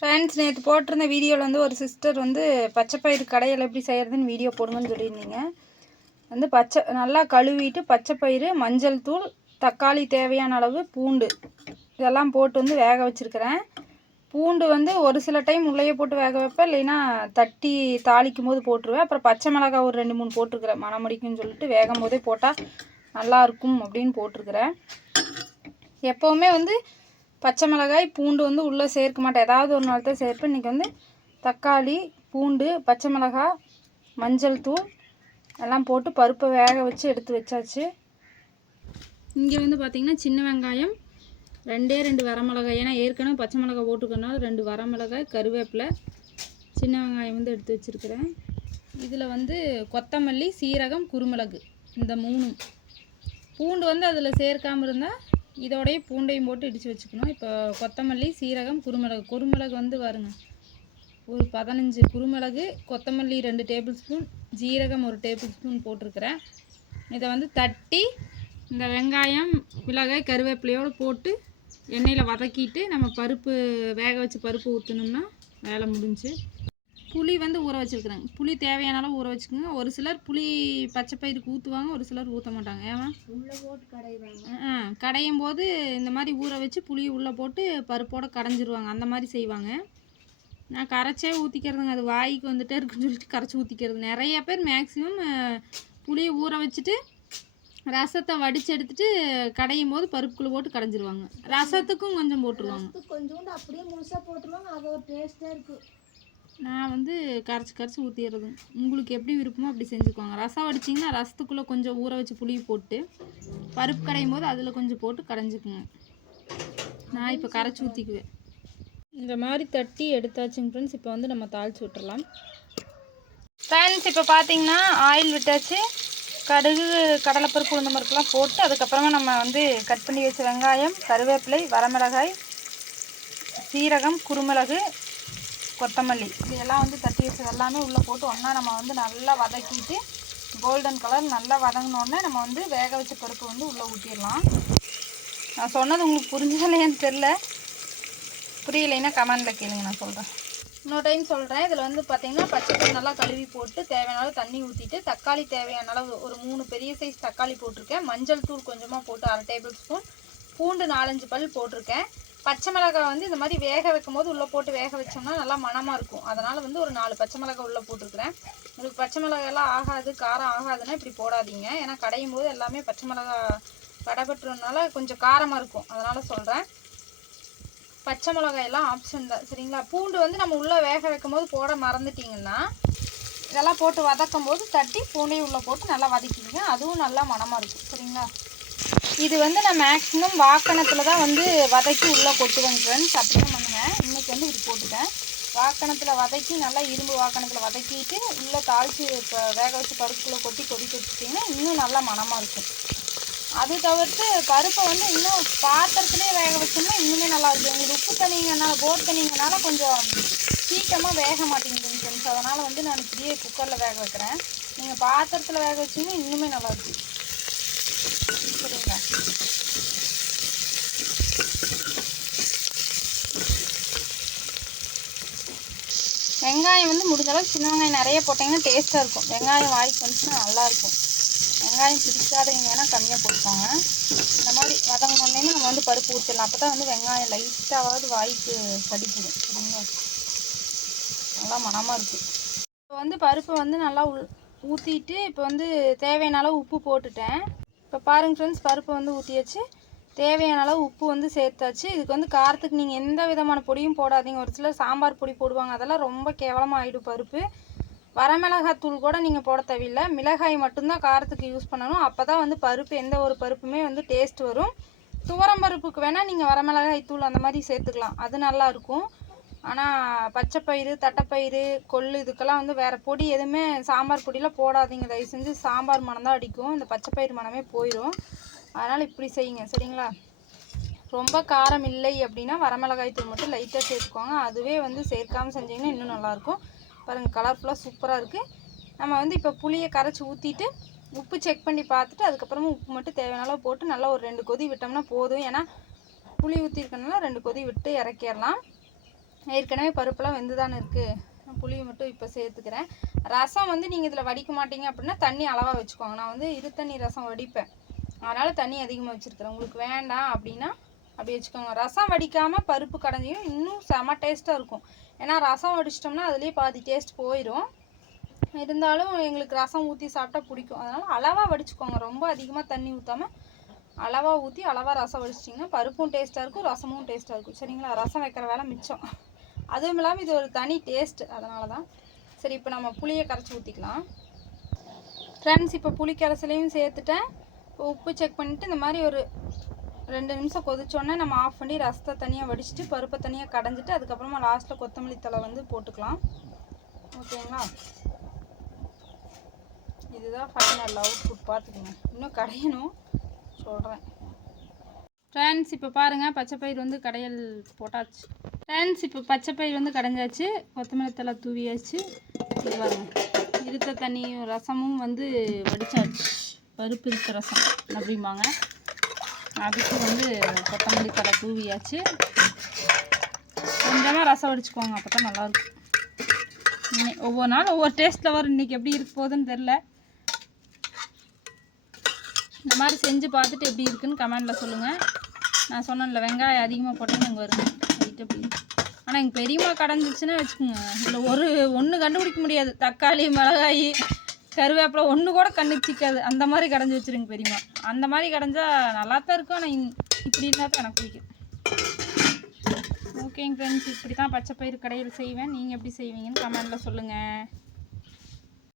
Friends நேற்று போட்டிருந்த வீடியோவில் வந்து ஒரு சிஸ்டர் வந்து பச்சைப்பயிறு கடையில் எப்படி செய்கிறதுன்னு வீடியோ போடுங்கன்னு சொல்லியிருந்தீங்க. வந்து பச்சை நல்லா கழுவிட்டு பச்சைப்பயிறு மஞ்சள் தூள் தக்காளி தேவையான அளவு பூண்டு. இதெல்லாம் போட்டு வந்து வேக வச்சுருக்கிறேன். பூண்டு வந்து ஒரு சில டைம் உள்ளேயே போட்டு வேக வைப்பேன். இல்லைன்னா தட்டி தாளிக்கும் போது போட்டுருவேன். அப்புறம் பச்சை மிளகாய் ஒரு ரெண்டு மூணு போட்டிருக்கிறேன். மணமடிக்குன்னு சொல்லிட்டு வேகும் போதே போட்டால் நல்லாயிருக்கும் அப்படின்னு போட்டிருக்கிறேன். எப்போவுமே வந்து பச்சை மிளகாய் பூண்டு வந்து உள்ளே சேர்க்க மாட்டேன். ஏதாவது ஒரு நாள் தான் சேர்ப்பேன். இன்றைக்கி வந்து தக்காளி பூண்டு பச்சை மிளகாய் மஞ்சள் தூள் எல்லாம் போட்டு பருப்பை வேக வச்சு எடுத்து வச்சாச்சு. இங்கே வந்து பார்த்திங்கன்னா சின்ன வெங்காயம் ரெண்டே ரெண்டு வரமிளகாய் ஏன்னா ஏற்கனவே பச்சை மிளகாய் போட்டுக்கனால ரெண்டு வரமிளகாய் கருவேப்பிலை சின்ன வெங்காயம் வந்து எடுத்து வச்சுருக்கிறேன். இதில் வந்து கொத்தமல்லி சீரகம் குருமிளகு இந்த மூணும். பூண்டு வந்து அதில் சேர்க்காமல் இருந்தால் இதோடைய பூண்டையும் போட்டு இடித்து வச்சுக்கணும். இப்போ கொத்தமல்லி சீரகம் குருமிளகு. குருமிளகு வந்து வருங்க ஒரு பதினஞ்சு குருமிளகு கொத்தமல்லி ரெண்டு டேபிள் ஸ்பூன் ஜீரகம் ஒரு டேபிள் ஸ்பூன் போட்டிருக்கிறேன். இதை வந்து தட்டி இந்த வெங்காயம் மிளகாய் கருவேப்பிலையோடு போட்டு எண்ணெயில் வதக்கிட்டு நம்ம பருப்பு வேக வச்சு பருப்பு ஊற்றினோம்னா வேலை முடிஞ்சு. புளி வந்து ஊற வச்சுருக்குறேங்க. புளி தேவையான அளவு ஊற வச்சுக்கோங்க. ஒரு சிலர் புளி பச்சை பயிருக்கு ஊற்றுவாங்க ஒரு சிலர் ஊற்ற மாட்டாங்க. ஏமா உள்ளே போட்டு கடைவாங்க. ஆ கடையும் போது இந்த மாதிரி ஊற வச்சு புளியை உள்ளே போட்டு பருப்போடு கடைஞ்சிருவாங்க அந்த மாதிரி செய்வாங்க. நான் கரைச்சே ஊற்றிக்கிறதுங்க அது வாய்க்கு வந்துட்டே இருக்குன்னு சொல்லிட்டு கரைச்சி ஊற்றிக்கிறது நிறைய பேர் மேக்ஸிமம் புளியை ஊற வச்சுட்டு ரசத்தை வடித்து எடுத்துட்டு கடையும் போது பருப்புக்குள்ளே போட்டு கடைஞ்சிருவாங்க. ரசத்துக்கும் கொஞ்சம் போட்டுருவாங்க. கொஞ்சோண்டு அப்படியே முழுசாக போட்டுருவாங்க. அது ஒரு டேஸ்ட்டாக இருக்குது நான் வந்து கரைச்சி கரைச்சி ஊற்றிடுறது உங்களுக்கு எப்படி விருப்பமோ அப்படி செஞ்சுக்குவாங்க ரசம் வடிச்சிங்கன்னா ரசத்துக்குள்ளே கொஞ்சம் ஊற வச்சு புளி போட்டு பருப்பு கடையும் போது அதில் கொஞ்சம் போட்டு கடைஞ்சிக்குங்க நான் இப்போ கரைச்சி ஊற்றிக்குவேன் இந்த மாதிரி தட்டி எடுத்தாச்சுங்க ஃப்ரெண்ட்ஸ் இப்போ வந்து நம்ம தாளித்து விட்டுறலாம். ஃப்ரெண்ட்ஸ் இப்போ பார்த்தீங்கன்னா ஆயில் விட்டாச்சு. கடுகு கடலைப்பருப்பு உளுந்த பருப்புலாம் போட்டு அதுக்கப்புறமா நம்ம வந்து கட் பண்ணி வச்ச வெங்காயம் கருவேப்பிலை வரமிளகாய் சீரகம் குருமிளகு கொத்தமல்லி. இதெல்லாம் வந்து தட்டி வச்சது எல்லாமே உள்ளே போட்டு ஒன்றா நம்ம வந்து நல்லா வதக்கிட்டு கோல்டன் கலர் நல்லா வதங்கினோடனே நம்ம வந்து வேக வச்ச பருப்பு வந்து உள்ளே ஊற்றிடலாம் நான் சொன்னது உங்களுக்கு புரிஞ்சதில்லையான்னு தெரில புரியலைன்னா கமெண்டில் கேளுங்க நான் சொல்கிறேன் இன்னொரு டைம் சொல்கிறேன் இதில் வந்து பார்த்திங்கன்னா பச்சை நல்லா கழுவி போட்டு தேவையான அளவு தண்ணி ஊற்றிட்டு தக்காளி தேவையான அளவு ஒரு மூணு பெரிய சைஸ் தக்காளி போட்டிருக்கேன். மஞ்சள் தூள் கொஞ்சமாக போட்டு அரை டேபிள் ஸ்பூன் பூண்டு நாலஞ்சு பல் போட்டிருக்கேன். பச்சை மிளகாய் வந்து இந்த மாதிரி வேக வைக்கும் போது உள்ளே போட்டு வேக வச்சோம்னா நல்லா மணமாக இருக்கும். அதனால் வந்து ஒரு நாலு பச்சை மிளகாய் உள்ளே போட்டிருக்கிறேன். உங்களுக்கு பச்சை மிளகாயெல்லாம் ஆகாது காரம் ஆகாதுன்னா இப்படி போடாதீங்க. ஏன்னா கடையும் போது எல்லாமே பச்சை மிளகாய் கடைப்பட்டுறதுனால கொஞ்சம் காரமாக இருக்கும். அதனால் சொல்கிறேன் பச்சை மிளகாயெல்லாம் ஆப்ஷன் தான். சரிங்களா? பூண்டு வந்து நம்ம உள்ளே வேக வைக்கும் போது போட மறந்துட்டிங்கன்னா இதெல்லாம் போட்டு வதக்கும் போது தட்டி பூண்டையும் உள்ளே போட்டு நல்லா வதக்கிங்க அதுவும் நல்லா மணமாக இருக்கும். சரிங்களா? இது வந்து நான் மேக்ஸிமம் வாக்கணத்தில் தான் வந்து வதக்கி உள்ளே கொட்டுவேங்க ஃப்ரெண்ட்ஸ் அப்படி தான் பண்ணுவேன். இன்றைக்கி வந்து இப்படி போட்டுட்டேன். வாக்கணத்தில் வதக்கி நல்லா இரும்பு வாக்கணத்தில் வதக்கிட்டு உள்ளே தாளித்து இப்போ வேக வச்சு பருப்புக்குள்ளே கொட்டி கொதிக்க வச்சுட்டிங்கன்னா இன்னும் நல்லா மணமாக இருக்கும். அது தவிர்த்து பருப்பை வந்து இன்னும் பாத்திரத்துலேயே வேக வச்சோம்னா இன்னுமே நல்லா இருக்கும். உப்பு தண்ணிங்கனால போர் தண்ணிங்கனால கொஞ்சம் சீக்கிரமாக வேக மாட்டேங்குதுங்க ஃப்ரெண்ட்ஸ் அதனால் வந்து நான் இப்படியே குக்கரில் வேக வைக்கிறேன். நீங்கள் பாத்திரத்தில் வேக வச்சிங்கன்னா இன்னுமே நல்லாயிருக்கும் இருக்கும் சரிங்களா வெங்காயம் வந்து முடிஞ்சளவுக்கு சின்ன வெங்காயம் நிறைய போட்டிங்கன்னா டேஸ்ட்டாக இருக்கும். வெங்காயம் வாய்க்கு வந்துச்சுன்னா நல்லாயிருக்கும் வெங்காயம் பிடிக்காதவங்க வேணால் கம்மியாக போட்டுக்கோங்க. இந்த மாதிரி வதங்கினோடனே நம்ம வந்து பருப்பு ஊற்றிடலாம் அப்போ தான் வந்து வெங்காயம் லைட்டாவது வாய்க்கு கடிப்பிடும் சரிங்களா நல்லா மணமாக இருக்குது இப்போ வந்து பருப்பு வந்து நல்லா உள் ஊற்றிட்டு இப்போ வந்து தேவையான அளவு உப்பு போட்டுட்டேன். இப்போ பாருங்க ஃப்ரெண்ட்ஸ் பருப்பு வந்து ஊற்றியாச்சு தேவையான அளவு உப்பு வந்து சேர்த்தாச்சு. இதுக்கு வந்து காரத்துக்கு நீங்கள் எந்த விதமான பொடியும் போடாதீங்க. ஒரு சிலர் சாம்பார் பொடி போடுவாங்க. அதெல்லாம் ரொம்ப கேவலமாக ஆகிடும் பருப்பு. வரமிளகாய் தூள் கூட நீங்கள் போட தேவையில்லை. மிளகாய் மட்டும்தான் காரத்துக்கு யூஸ் பண்ணணும். அப்போ தான் வந்து பருப்பு எந்த ஒரு பருப்புமே வந்து டேஸ்ட் வரும். துவரம் பருப்புக்கு வேணால் நீங்கள் வரமிளகாய் தூள் அந்த மாதிரி சேர்த்துக்கலாம். அது நல்லாயிருக்கும் ஆனால் பச்சைப்பயிறு தட்டைப்பயிறு கொள்ளு இதுக்கெல்லாம் வந்து வேறு பொடி எதுவுமே சாம்பார் பொடியெலாம் போடாதீங்க. தயவு செஞ்சு சாம்பார் மனம் தான் அடிக்கும். இந்த பச்சைப்பயிறு மனமே போயிடும் அதனால் இப்படி செய்யுங்க சரிங்களா? ரொம்ப காரம் இல்லை அப்படின்னா வரமிளகாய் தூள் மட்டும் லைட்டாக சேர்த்துக்கோங்க. அதுவே வந்து சேர்க்காமல் செஞ்சீங்கன்னா இன்னும் நல்லாயிருக்கும். பாருங்கள் கலர்ஃபுல்லாக சூப்பராக இருக்குது நம்ம வந்து இப்போ புளியை கரைச்சி ஊற்றிட்டு உப்பு செக் பண்ணி பார்த்துட்டு அதுக்கப்புறமா உப்பு மட்டும் தேவையான அளவு போட்டு நல்லா ஒரு ரெண்டு கொதி விட்டோம்னா போதும். ஏன்னா புளி ஊற்றிருக்கனால ரெண்டு கொதி விட்டு இறக்கிடலாம். ஏற்கனவே பருப்புலாம் வெந்து தானே இருக்குது புளி மட்டும் இப்போ சேர்த்துக்கிறேன். ரசம் வந்து நீங்கள் இதில் வடிக்க மாட்டீங்க அப்படின்னா தண்ணி அளவாக வச்சுக்கோங்க. நான் வந்து இரு தண்ணி ரசம் வடிப்பேன். அதனால் தண்ணி அதிகமாக வச்சுருக்கிறேன். உங்களுக்கு வேண்டாம் அப்படின்னா அப்படி வச்சுக்கோங்க. ரசம் வடிக்காமல் பருப்பு கடைஞ்சியும் இன்னும் செம டேஸ்ட்டாக இருக்கும். ஏன்னா ரசம் வடிச்சிட்டோம்னா அதுலேயே பாதி டேஸ்ட் போயிடும் இருந்தாலும் எங்களுக்கு ரசம் ஊற்றி சாப்பிட்டா பிடிக்கும். அதனால் அளவாக வடிச்சுக்கோங்க. ரொம்ப அதிகமாக தண்ணி ஊற்றாமல் அளவாக ஊற்றி அளவாக ரசம் வடிச்சிட்டிங்கன்னா பருப்பும் டேஸ்ட்டாக இருக்கும் ரசமும் டேஸ்ட்டாக இருக்கும். சரிங்களா? ரசம் வைக்கிற வேலை மிச்சம். அதுவும் இல்லாமல் இது ஒரு தனி டேஸ்ட் அதனால தான் சரி இப்போ நம்ம புளியை கரைச்சி ஊற்றிக்கலாம் ஃப்ரெண்ட்ஸ் இப்போ புளி கரைசலையும் சேர்த்துட்டேன். உப்பு செக் பண்ணிவிட்டு இந்த மாதிரி ஒரு ரெண்டு நிமிஷம் கொதிச்சோடனே நம்ம ஆஃப் பண்ணி ரசத்தை தனியாக வடிச்சிட்டு பருப்பை தனியாக கடைஞ்சிட்டு அதுக்கப்புறமா லாஸ்ட்டில் கொத்தமல்லி தழை வந்து போட்டுக்கலாம். ஓகேங்களா இதுதான் ஃபைனல் அவுட்புட் பார்த்துக்கோங்க. இன்னும் கடையணும். சொல்கிறேன் ஃப்ரெண்ட்ஸ் இப்போ பாருங்கள் பச்சைப்பயிர் வந்து கடையல் போட்டாச்சு. ஃப்ரெண்ட்ஸ் இப்போ பச்சைப்பயிர் வந்து கடைஞ்சாச்சு. கொத்தமல்லி தழை தூவியாச்சு. இது பாருங்க. இருத்த தண்ணியும் ரசமும் வந்து வடித்தாச்சு பருப்பு இருத்த ரசம் அப்படிம்பாங்க. அதுக்கு வந்து கொத்தமல்லி தலை தூவியாச்சு. கொஞ்சமாக ரசம் வடிச்சுக்கோங்க அப்போ தான் நல்லாயிருக்கும் ஒவ்வொரு நாள் ஒவ்வொரு டேஸ்ட்டில் வரும். இன்றைக்கி எப்படி இருக்க போகுதுன்னு தெரில இந்த மாதிரி செஞ்சு பார்த்துட்டு எப்படி இருக்குன்னு கமெண்டில் சொல்லுங்கள் நான் சொன்னேன்ல வெங்காயம் அதிகமாக போட்டேன்னு அங்கே வருங்க ரைட் அப்படி ஆனால் எங்கள் பெரியம்மா கடைஞ்சிச்சுன்னா வச்சுக்கோங்க. இதில் ஒரு ஒன்று கண்டுபிடிக்க முடியாது. தக்காளி மிளகாய் கருவேப்பிலை ஒன்று கூட கண்ணுச்சிக்காது அந்த மாதிரி கடைஞ்சி வச்சிருங்க பெரியமா அந்த மாதிரி கடைஞ்சா நல்லா தான் இருக்கும். ஆனால் இப்படி இருந்தால் தான் எனக்கு பிடிக்கும். ஓகேங்க ஃப்ரெண்ட்ஸ் இப்படி தான் பச்சை பயிறு கடையில் செய்வேன். நீங்கள் எப்படி செய்வீங்கன்னு கமெண்டில் சொல்லுங்கள்